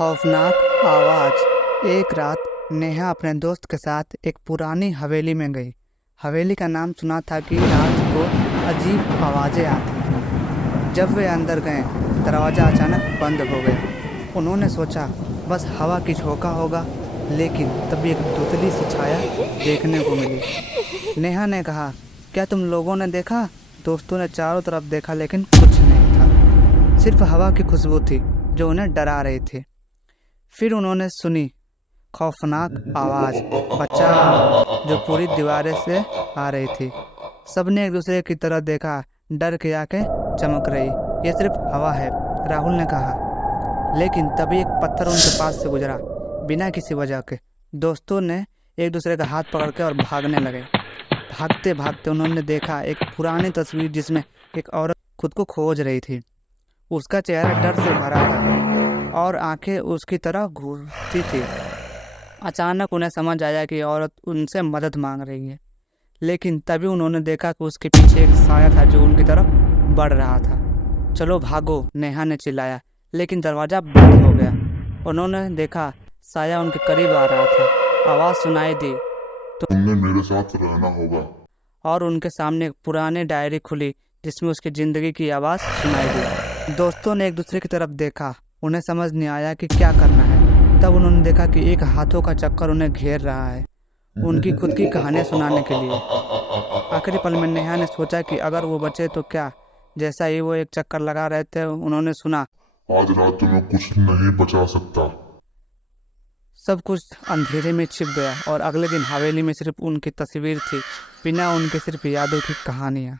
खौफनाक आवाज़। एक रात नेहा अपने दोस्त के साथ एक पुरानी हवेली में गई। हवेली का नाम सुना था कि रात को अजीब आवाज़ें आती थीं। जब वे अंदर गए, दरवाज़ा अचानक बंद हो गया। उन्होंने सोचा बस हवा की झोंका होगा, लेकिन तभी एक धुंधली सी छाया देखने को मिली। नेहा ने कहा, क्या तुम लोगों ने देखा? दोस्तों ने चारों तरफ देखा, लेकिन कुछ नहीं था। सिर्फ हवा की खुशबू थी जो उन्हें डरा रही थी। फिर उन्होंने सुनी खौफनाक आवाज़, बचाओ, जो पूरी दीवारें से आ रही थी। सबने एक दूसरे की तरफ देखा, डर की आंखें चमक रही। ये सिर्फ हवा है, राहुल ने कहा। लेकिन तभी एक पत्थर उनके पास से गुजरा, बिना किसी वजह के। दोस्तों ने एक दूसरे का हाथ पकड़ के और भागने लगे। भागते भागते उन्होंने देखा एक पुरानी तस्वीर जिसमें एक औरत खुद को खोज रही थी। उसका चेहरा डर से भरा था और आंखें उसकी तरफ घूरती थी। अचानक उन्हें समझ आया कि औरत उनसे मदद मांग रही है, लेकिन तभी उन्होंने देखा कि उसके पीछे एक साया था जो उनकी तरफ बढ़ रहा था। चलो भागो, नेहा ने चिल्लाया, लेकिन दरवाज़ा बंद हो गया। उन्होंने देखा साया उनके करीब आ रहा था। आवाज़ सुनाई दी, तुमने मेरे साथ रहना होगा। और उनके सामने एक पुरानी डायरी खुली जिसमें उसकी ज़िंदगी की आवाज़ सुनाई दी। दोस्तों ने एक दूसरे की तरफ देखा। उन्हें समझ नहीं आया कि क्या करना है। तब उन्होंने देखा कि एक हाथों का चक्कर उन्हें घेर रहा है, उनकी खुद की कहानियाँ सुनाने के लिए। आखिरी पल में नेहा ने सोचा कि अगर वो बचे तो क्या। जैसा ही वो एक चक्कर लगा रहे थे, उन्होंने सुना, आज रात तुम्हें कुछ नहीं बचा सकता। सब कुछ अंधेरे में छिप गया और अगले दिन हवेली में सिर्फ उनकी तस्वीर थी, बिना उनके सिर्फ यादों की कहानियाँ।